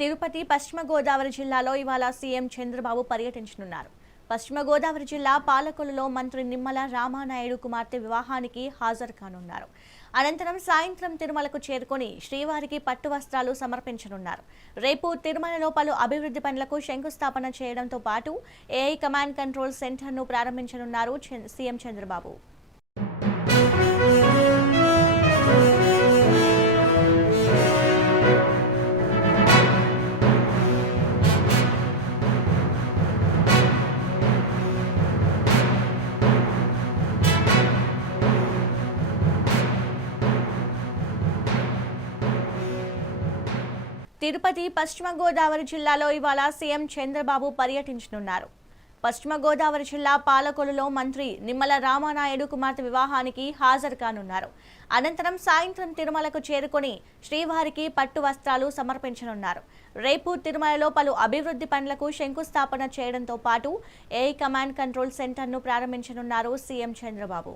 తిరుపతి పశ్చిమ గోదావరి జిల్లాలో ఇవాళ సీఎం చంద్రబాబు పర్యటించనున్నారు. పశ్చిమ గోదావరి జిల్లా పాలకొల్లులో మంత్రి నిమ్మల రామానాయుడు కుమార్తె వివాహానికి హాజరు కానున్నారు. అనంతరం సాయంత్రం తిరుమలకు చేరుకొని శ్రీవారికి పట్టు వస్త్రాలు సమర్పించనున్నారు. రేపు తిరుమలలో పలు అభివృద్ధి పనులకు శంకుస్థాపన చేయడంతో పాటు ఏఐ కమాండ్ కంట్రోల్ సెంటర్ను ప్రారంభించనున్నారు సీఎం చంద్రబాబు. తిరుపతి పశ్చిమ గోదావరి జిల్లాలో ఇవాళ సీఎం చంద్రబాబు పర్యటించనున్నారు. పశ్చిమ గోదావరి జిల్లా పాలకొలులో మంత్రి నిమ్మల రామానాయుడు కుమార్తె వివాహానికి హాజరు కానున్నారు. అనంతరం సాయంత్రం తిరుమలకు చేరుకొని శ్రీవారికి పట్టు వస్త్రాలు సమర్పించనున్నారు. రేపు తిరుమలలో పలు అభివృద్ధి పనులకు శంకుస్థాపన చేయడంతో పాటు ఏఐ కమాండ్ కంట్రోల్ సెంటర్ను ప్రారంభించనున్నారు సీఎం చంద్రబాబు.